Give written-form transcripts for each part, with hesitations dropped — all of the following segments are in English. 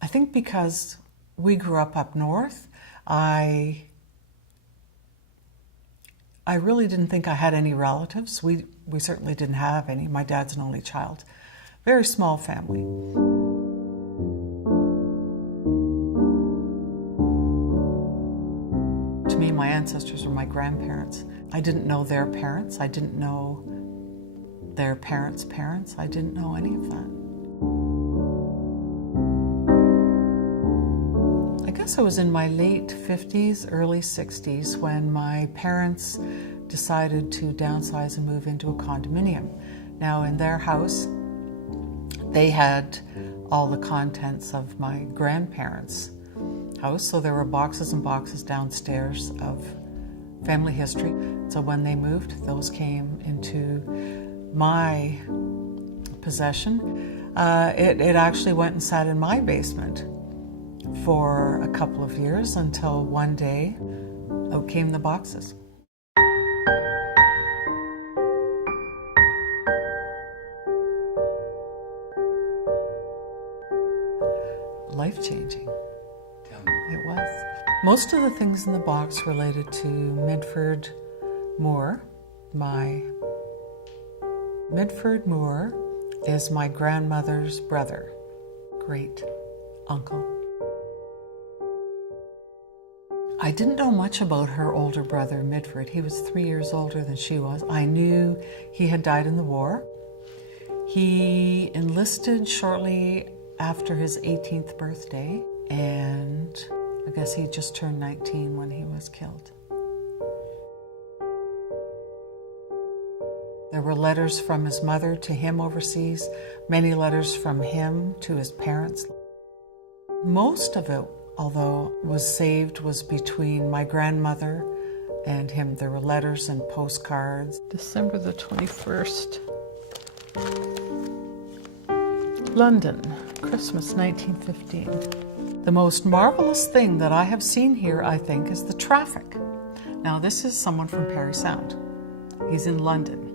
I think because we grew up north, I really didn't think I had any relatives. We certainly didn't have any. My dad's an only child. Very small family. To me, my ancestors were my grandparents. I didn't know their parents. I didn't know their parents' parents. I didn't know any of that. I guess I was in my late 50s, early 60s when my parents decided to downsize and move into a condominium. Now, in their house, they had all the contents of my grandparents' house, so there were boxes and boxes downstairs of family history. So when they moved, those came into my possession. It actually went and sat in my basement for a couple of years until one day out came the boxes. Life-changing. It was. Most of the things in the box related to Midford Moore. Midford Moore is my grandmother's brother, great uncle. I didn't know much about her older brother, Midford. He was 3 years older than she was. I knew he had died in the war. He enlisted shortly after his 18th birthday, and I guess he just turned 19 when he was killed. There were letters from his mother to him overseas, many letters from him to his parents. Most of it, although was saved, was between my grandmother and him. There were letters and postcards. December the 21st. London, Christmas 1915. The most marvelous thing that I have seen here, I think, is the traffic. Now, this is someone from Parry Sound. He's in London.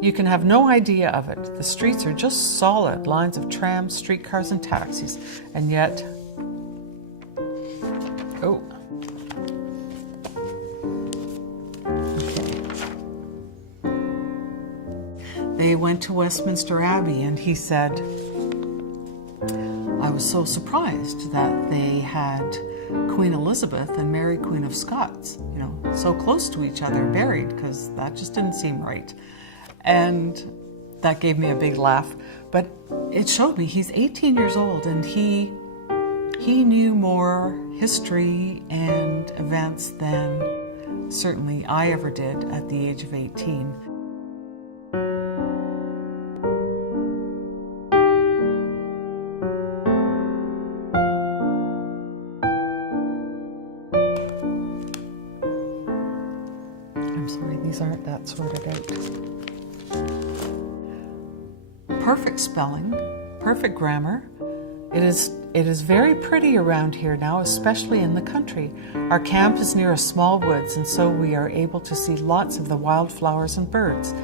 You can have no idea of it. The streets are just solid lines of trams, streetcars, and taxis. And yet, oh. Okay. They went to Westminster Abbey, and he said, I was so surprised that they had Queen Elizabeth and Mary, Queen of Scots, so close to each other, buried, because that just didn't seem right. And that gave me a big laugh. But it showed me he's 18 years old, and he knew more history and events than certainly I ever did at the age of 18. I'm sorry, these aren't that sorted out. Perfect spelling, perfect grammar. It is very pretty around here now, especially in the country. Our camp is near a small woods, and so we are able to see lots of the wildflowers and birds.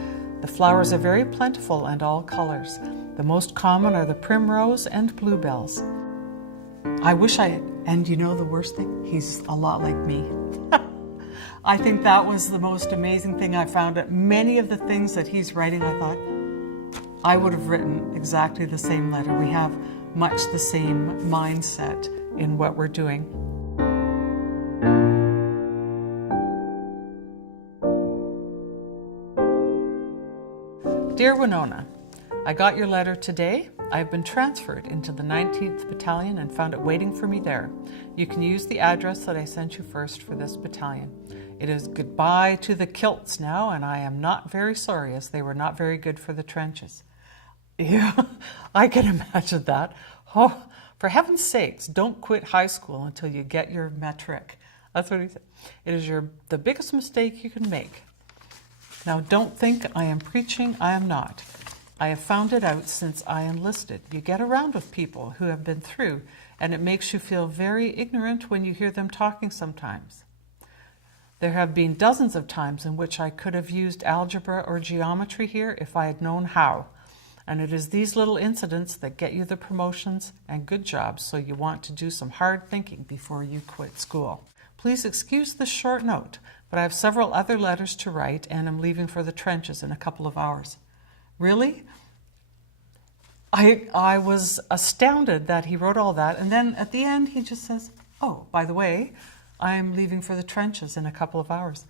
The flowers are very plentiful and all colors. The most common are the primrose and bluebells. And you know the worst thing? He's a lot like me. I think that was the most amazing thing I found. At many of the things that he's writing, I thought, I would have written exactly the same letter. We have much the same mindset in what we're doing. Dear Winona, I got your letter today. I've been transferred into the 19th Battalion and found it waiting for me there. You can use the address that I sent you first for this battalion. It is goodbye to the kilts now, and I am not very sorry, as they were not very good for the trenches. Yeah, I can imagine that. Oh, for heaven's sakes, don't quit high school until you get your matric. That's what he said. It is the biggest mistake you can make. Now, don't think I am preaching. I am not. I have found it out since I enlisted. You get around with people who have been through, and it makes you feel very ignorant when you hear them talking sometimes. There have been dozens of times in which I could have used algebra or geometry here if I had known how. And it is these little incidents that get you the promotions and good jobs, so you want to do some hard thinking before you quit school. Please excuse this short note, but I have several other letters to write and I'm leaving for the trenches in a couple of hours. Really? I was astounded that he wrote all that, and then at the end he just says, oh, by the way, I'm leaving for the trenches in a couple of hours.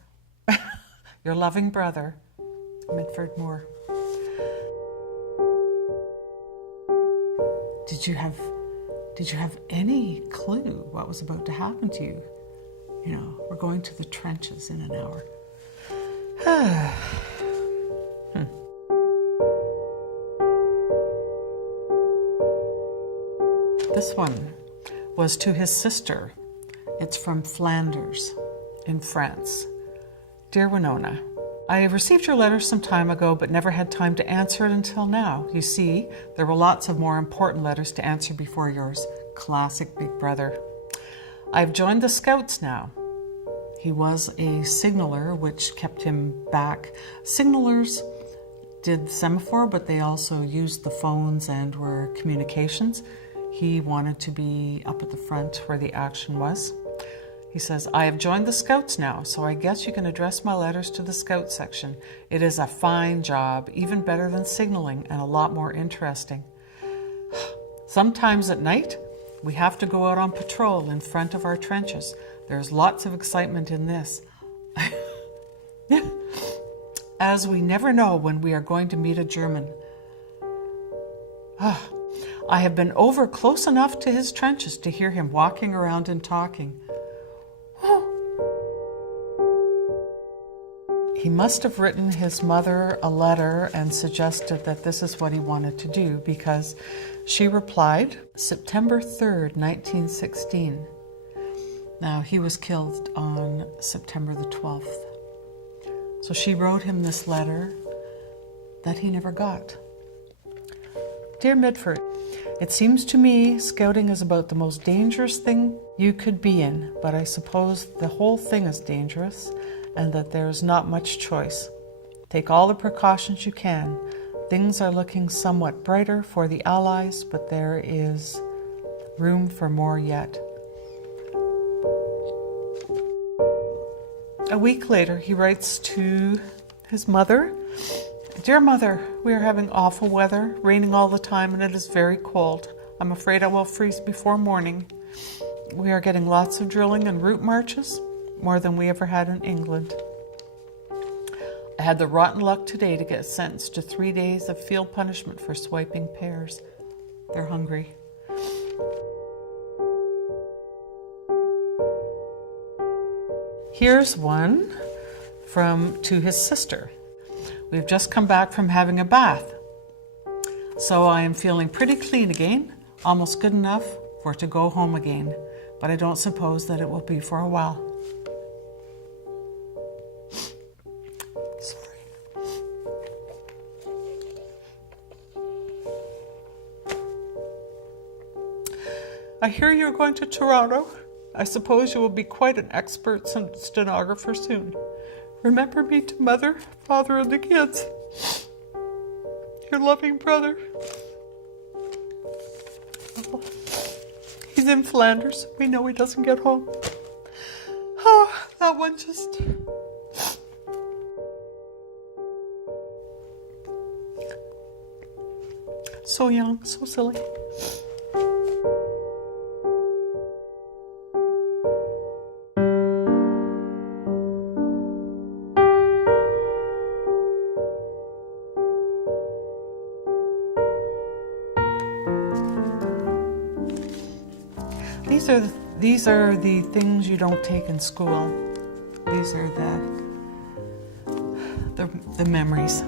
Your loving brother, Mitford Moore. Did you have any clue what was about to happen to you? You know, we're going to the trenches in an hour. This one was to his sister. It's from Flanders in France. Dear Winona, I have received your letter some time ago, but never had time to answer it until now. You see, there were lots of more important letters to answer before yours. Classic big brother. I've joined the Scouts now. He was a signaller, which kept him back. Signalers did semaphore, but they also used the phones and were communications. He wanted to be up at the front where the action was. He says, I have joined the Scouts now, so I guess you can address my letters to the Scout section. It is a fine job, even better than signaling, and a lot more interesting. Sometimes at night, we have to go out on patrol in front of our trenches. There's lots of excitement in this. As we never know when we are going to meet a German. I have been over close enough to his trenches to hear him walking around and talking. He must have written his mother a letter and suggested that this is what he wanted to do, because she replied, September 3rd, 1916. Now, he was killed on September the 12th. So she wrote him this letter that he never got. Dear Mitford, it seems to me scouting is about the most dangerous thing you could be in, but I suppose the whole thing is dangerous and that there is not much choice. Take all the precautions you can. Things are looking somewhat brighter for the Allies, but there is room for more yet. A week later, he writes to his mother, Dear Mother, we are having awful weather, raining all the time, and it is very cold. I'm afraid I will freeze before morning. We are getting lots of drilling and route marches, more than we ever had in England. I had the rotten luck today to get sentenced to 3 days of field punishment for swiping pears. They're hungry. Here's one to his sister. We've just come back from having a bath, so I am feeling pretty clean again, almost good enough for to go home again, but I don't suppose that it will be for a while. Sorry. I hear you're going to Toronto. I suppose you will be quite an expert stenographer soon. Remember me to Mother, Father, and the kids. Your loving brother. Oh, he's in Flanders. We know he doesn't get home. Oh, that one just... So young, so silly. These are the things you don't take in school. These are the memories.